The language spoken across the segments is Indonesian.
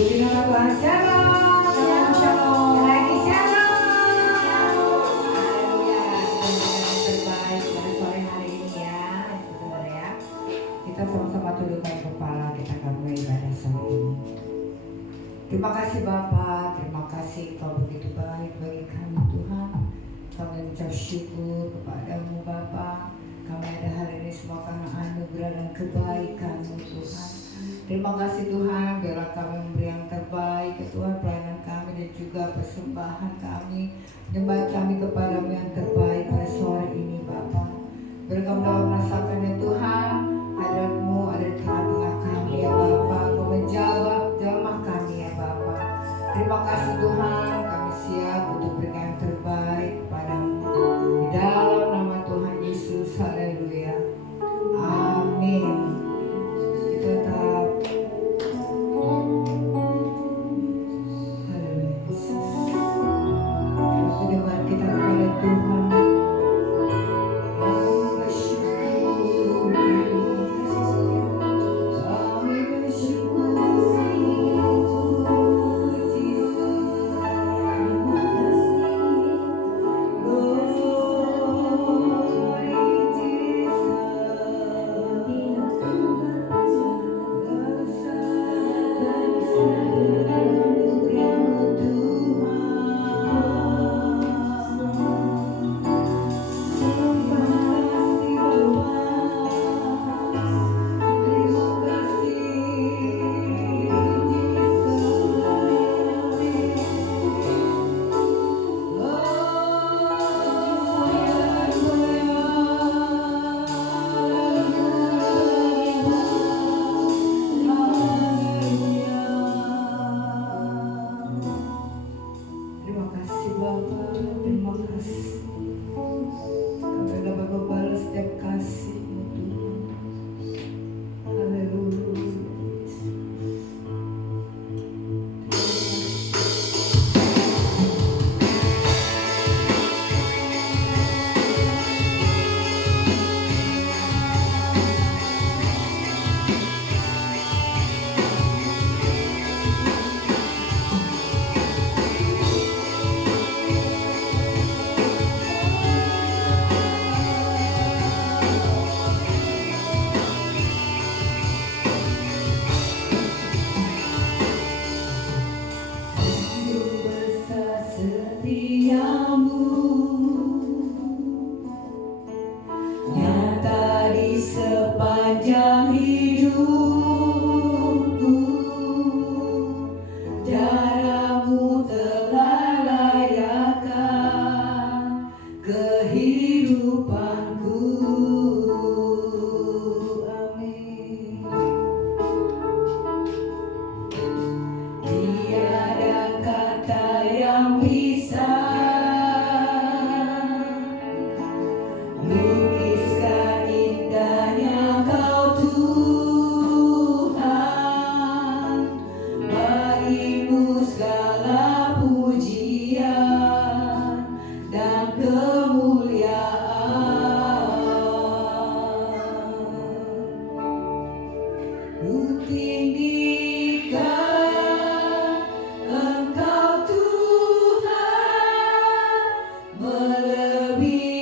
Puji nama Tuhan, shalom. Shalom, shalom. Lagi shalom. Haleluya. Yang terbaik pada sore hari ini ya, saudara ya. Kita sama-sama tundukkan kepala, kita akan mulai ibadah sore ini. Terima kasih Bapa, terima kasih Kau begitu baik bagi kami Tuhan. Kami mengucap syukur kepadamu Bapa. Kami ada hari ini semua karena anugerah dan kebaikan-Mu Tuhan. Terima kasih Tuhan, biarlah kami memberi yang terbaik ke Tuhan, pelayanan kami dan juga persembahan kami, menyembah kami kepadamu yang terbaik pada sore ini Bapa. Biar kami dapat merasakan ya Tuhan, hadirat-Mu ada di tengah-tengah kami ya Bapa. Kau menjawab jamah kami ya Bapa. Terima kasih Tuhan, kami siap untuk berikan yang terbaik kepadamu. Di dalam nama Tuhan Yesus, haleluya. Amin. Kita tetap haleluya Yesus. Penyembahan kita kepada Tuhan. Kami bersyukur. Kami bersyukur. Terima kasih Bapa, terima kasih. Kami dapat membalas setiap kasih-Mu Tuhan. Haleluya. Hidup besar setiamu nyata di sepanjang hidupku. Darah-Mu telah layakkan kehidupanku. Amin. Tiada kata yang bisa lukiskan indahnya Kau Tuhan. Bagimu segala pujian dan kemuliaan. Ku tinggikan Engkau Tuhan, melebihi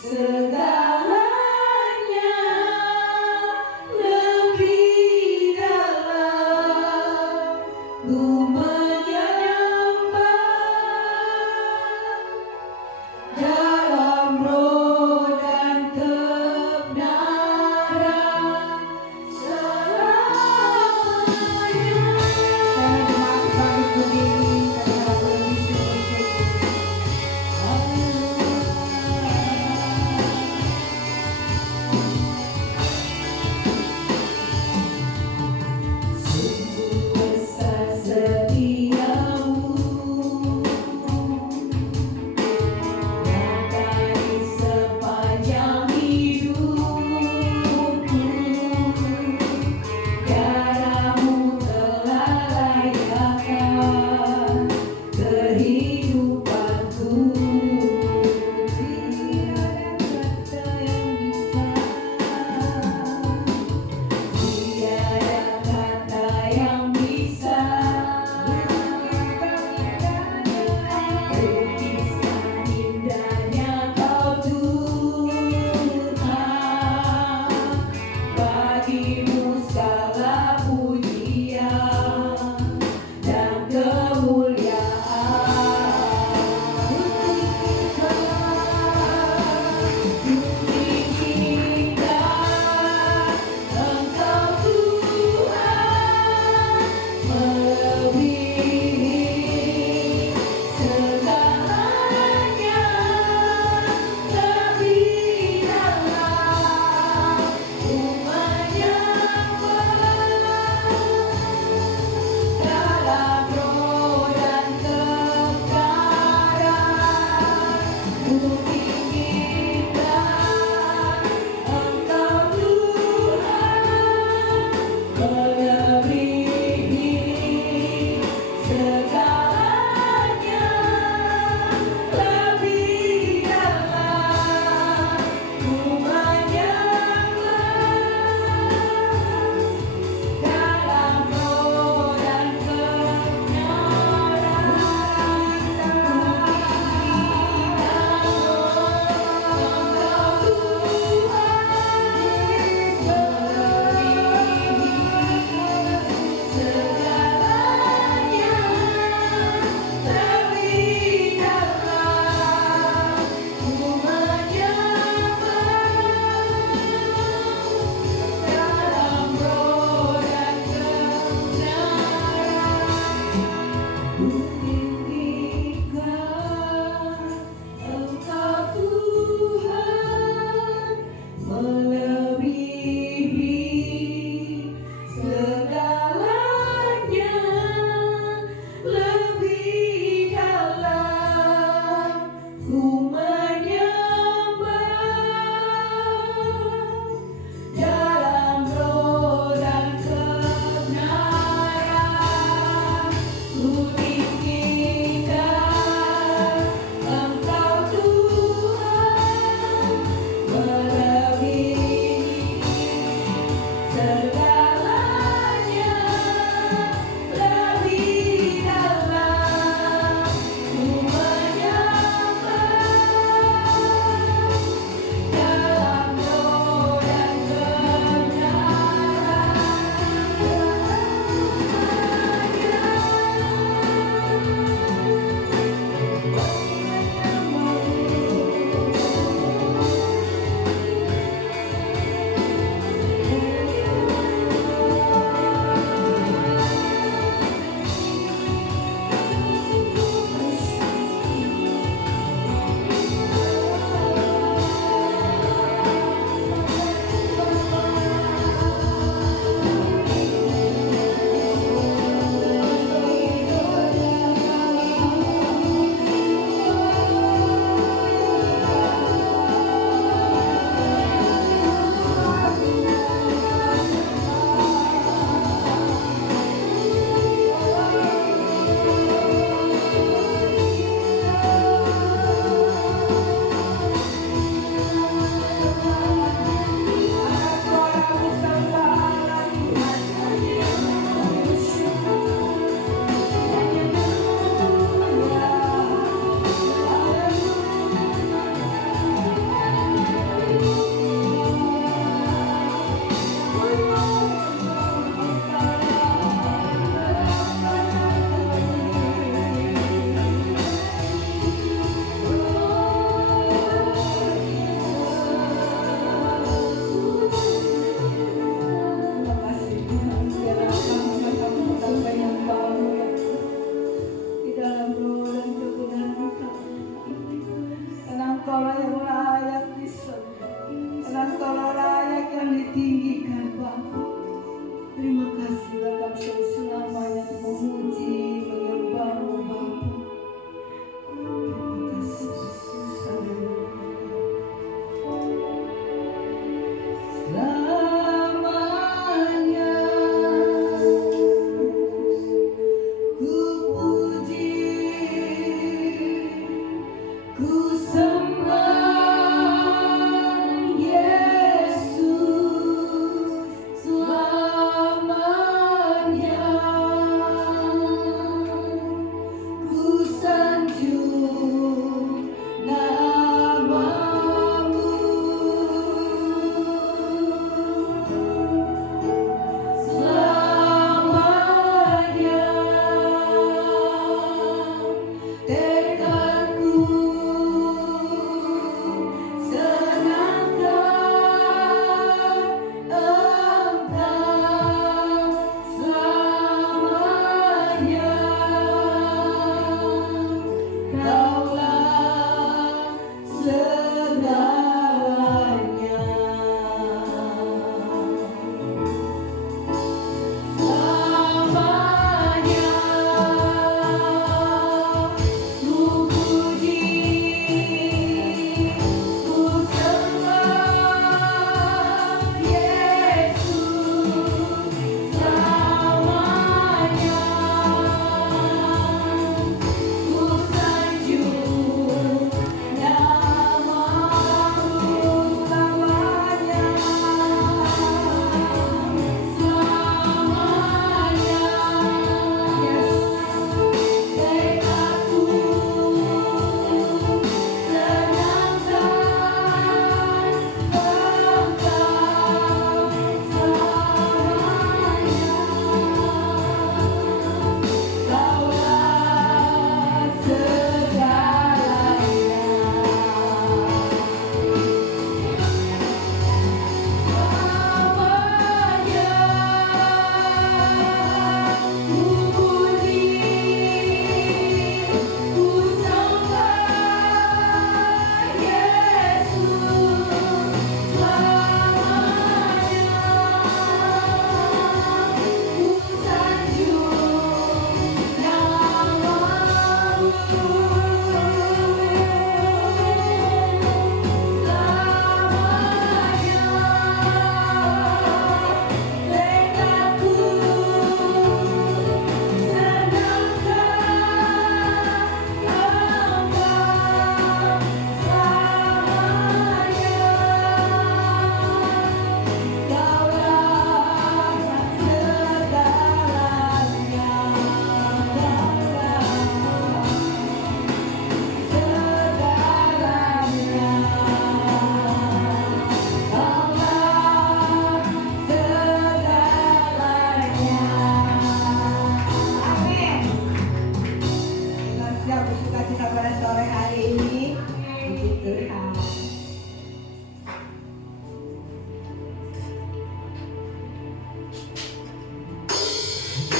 segalanya, lebih dalam ku menyembah. Dalam roh dan kebenaran selalu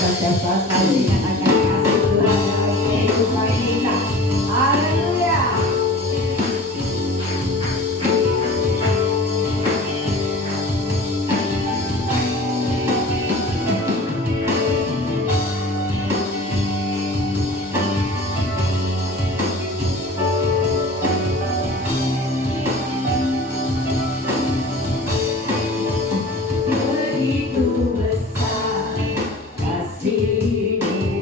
Semoga selalu dinyatakan kasih Tuhan dalam kehidupan kita. Haleluya. Begitu besar kasih-Mu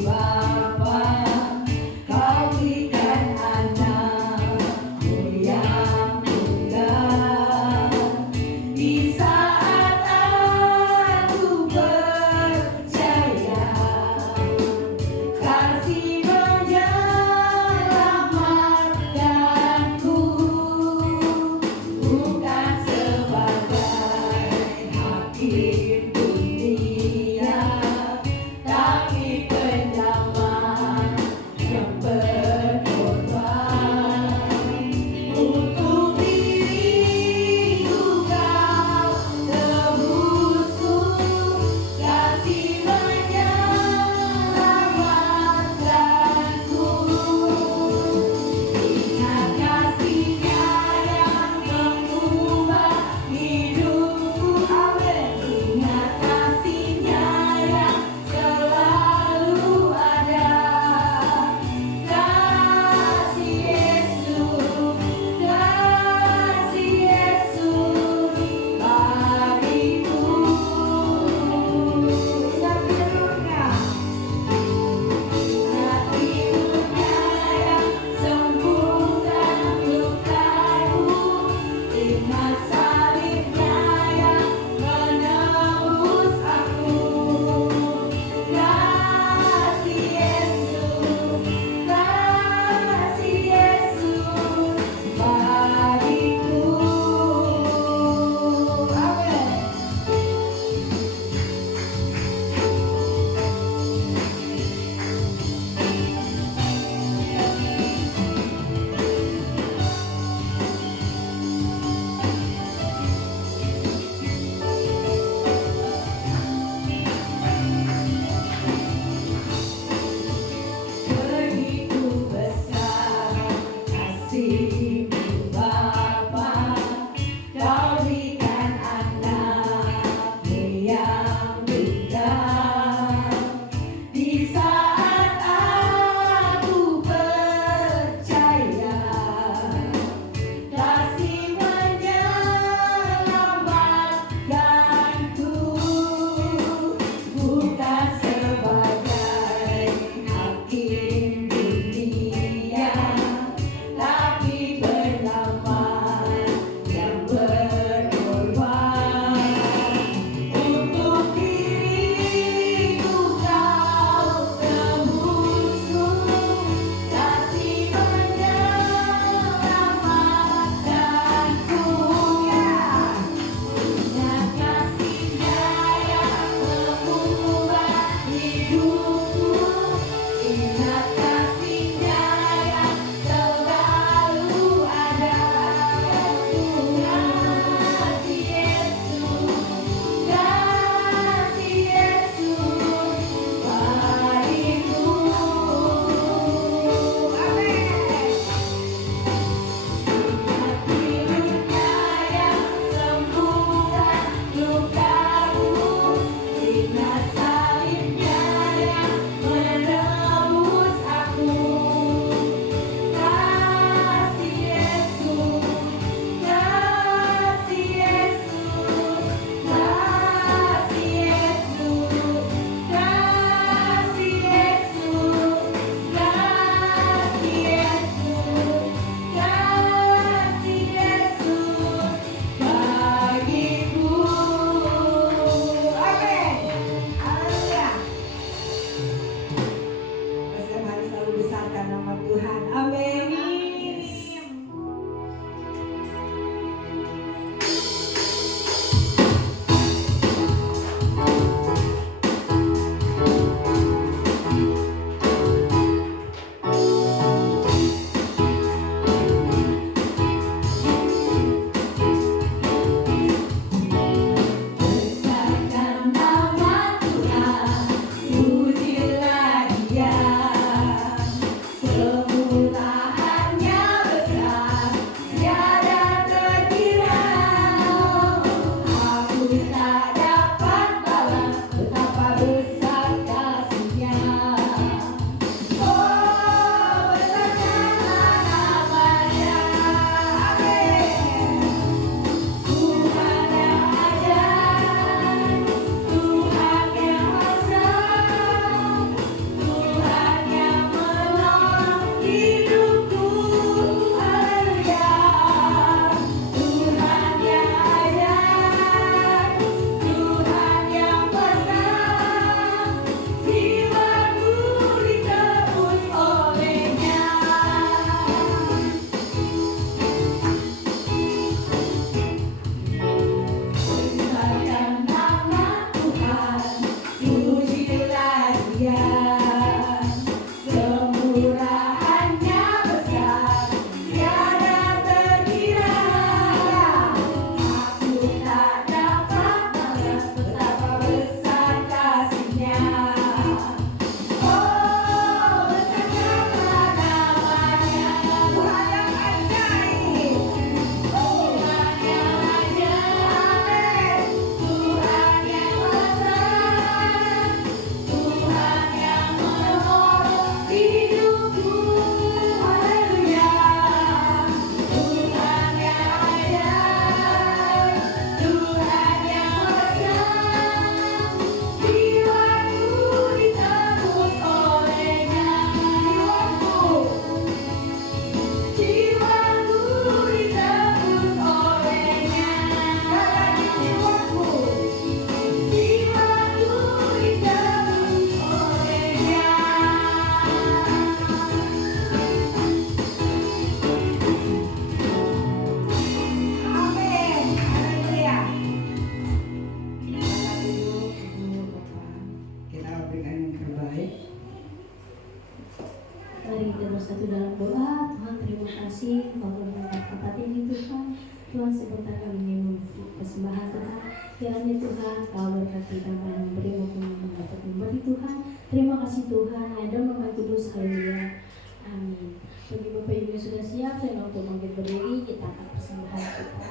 bersatu dalam doa. Tuhan terima kasih Engkau berkat tempat ini Tuhan. Tuhan sebentar kami ingin persembahan Tuhan. Kiranya Tuhan Kau berkati kami memberi maupun mendapat memberi Tuhan. Terima kasih Tuhan. Ada nama kudus haleluya. Amin. Bagi Bapak Ibu yang sudah siap, saya mau untuk bangkit berdiri. Kita akan persembahan kita.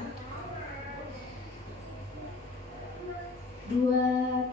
2,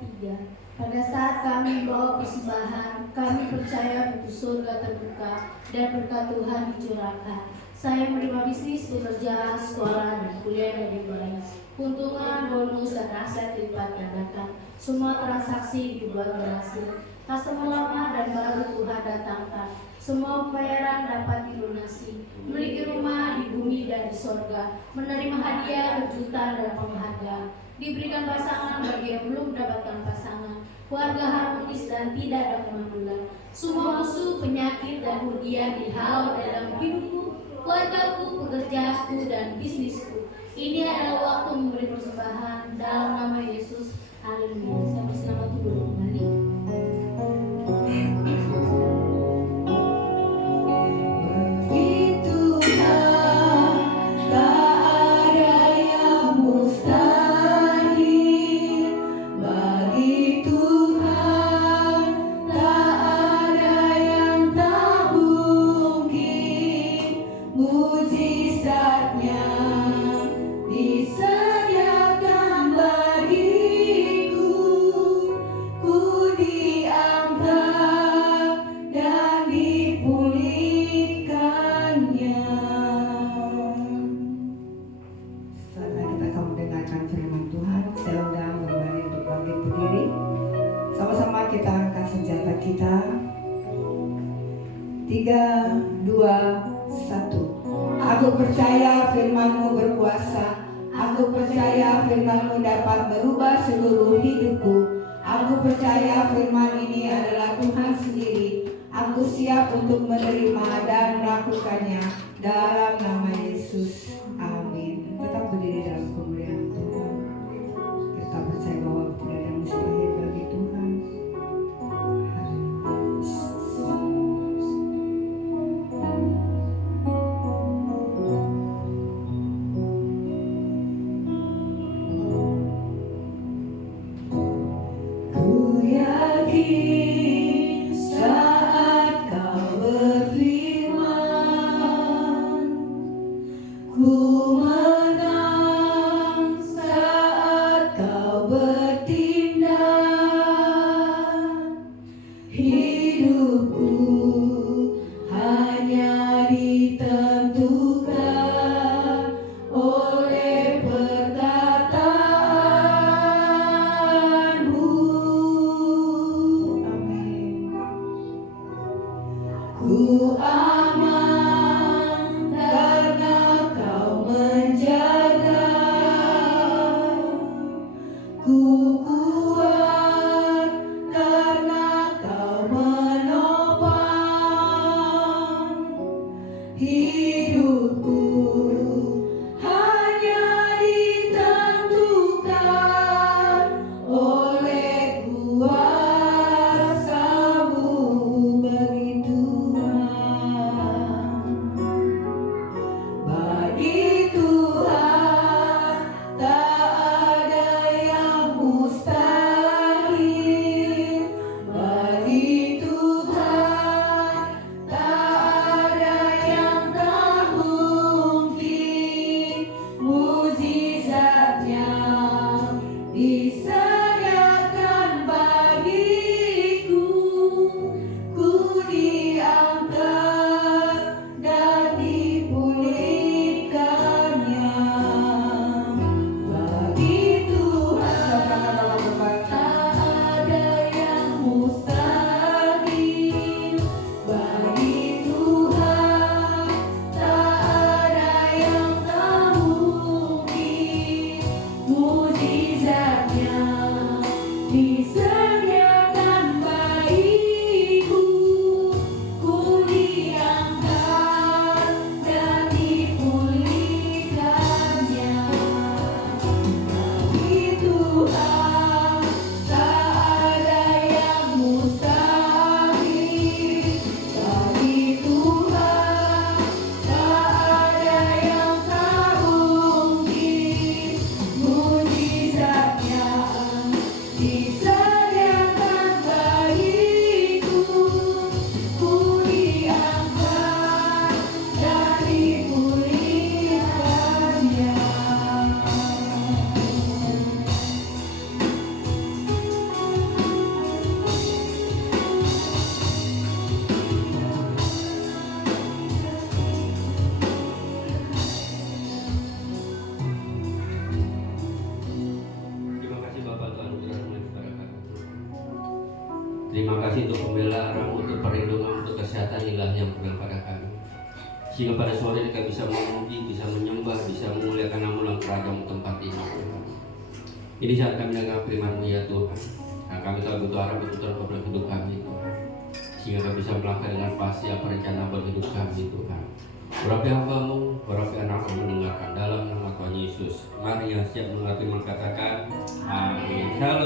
3. Pada saat kami bawa persembahan, kami percaya pintu surga terbuka dan berkat Tuhan dicurahkan. Saya menerima bisnis, bekerja, sekolah, dan kuliah yang lebih baik. Keuntungan, bonus, dan aset dilipat gandakan. Semua transaksi dibuat berhasil. Customer lama dan baru Tuhan datangkan. Semua pembayaran dapat dilunasi. Memiliki rumah di bumi dan di sorga. Menerima hadiah, kejutan, dan penghargaan. Diberikan pasangan bagi yang belum mendapatkan pasangan. Keluarga harmonis dan tidak ada kemandulan. Semua musuh, penyakit, dan ujian dihalau dalam hidupku, keluargaku, pekerjaanku, dan bisnisku. Ini adalah waktu memberi persembahan dalam nama Yesus. Haleluya. Saya berselamat duduk kembali. Kita 3, 2, 1. Aku percaya firman-Mu berkuasa. Aku percaya firman-Mu dapat merubah seluruh hidupku. Aku percaya firman ini adalah Tuhan sendiri. Aku siap untuk menerima dan melakukannya dalam nama Yesus. Amin. Tetap berdiri dalam kemuliaan Tuhan. Kita percaya bahwa tidak ada yang mustahil bagi Tuhan. Saat Kau berfirman, ku Tuhan Terima kasih untuk pembelaan, untuk perlindungan, untuk kesehatan ilahi yang berikan pada kami. Sehingga pada sore ini kami bisa memuji, bisa menyembah, bisa memuliakan nama kerajaan tempat ini. Ini saat kami dengar firman-Mu ya Tuhan. Nah, kami tahu butuh arah, butuh Tuhan pada hidup kami Tuhan. Sehingga kami bisa melangkah dengan pasti apa rencana buat hidup kami Tuhan. Urapi hamba-Mu, urapi anak-Mu mendengarkan dalam nama Tuhan Yesus. Mari yang siap mengerti mengatakan amin. Shalom.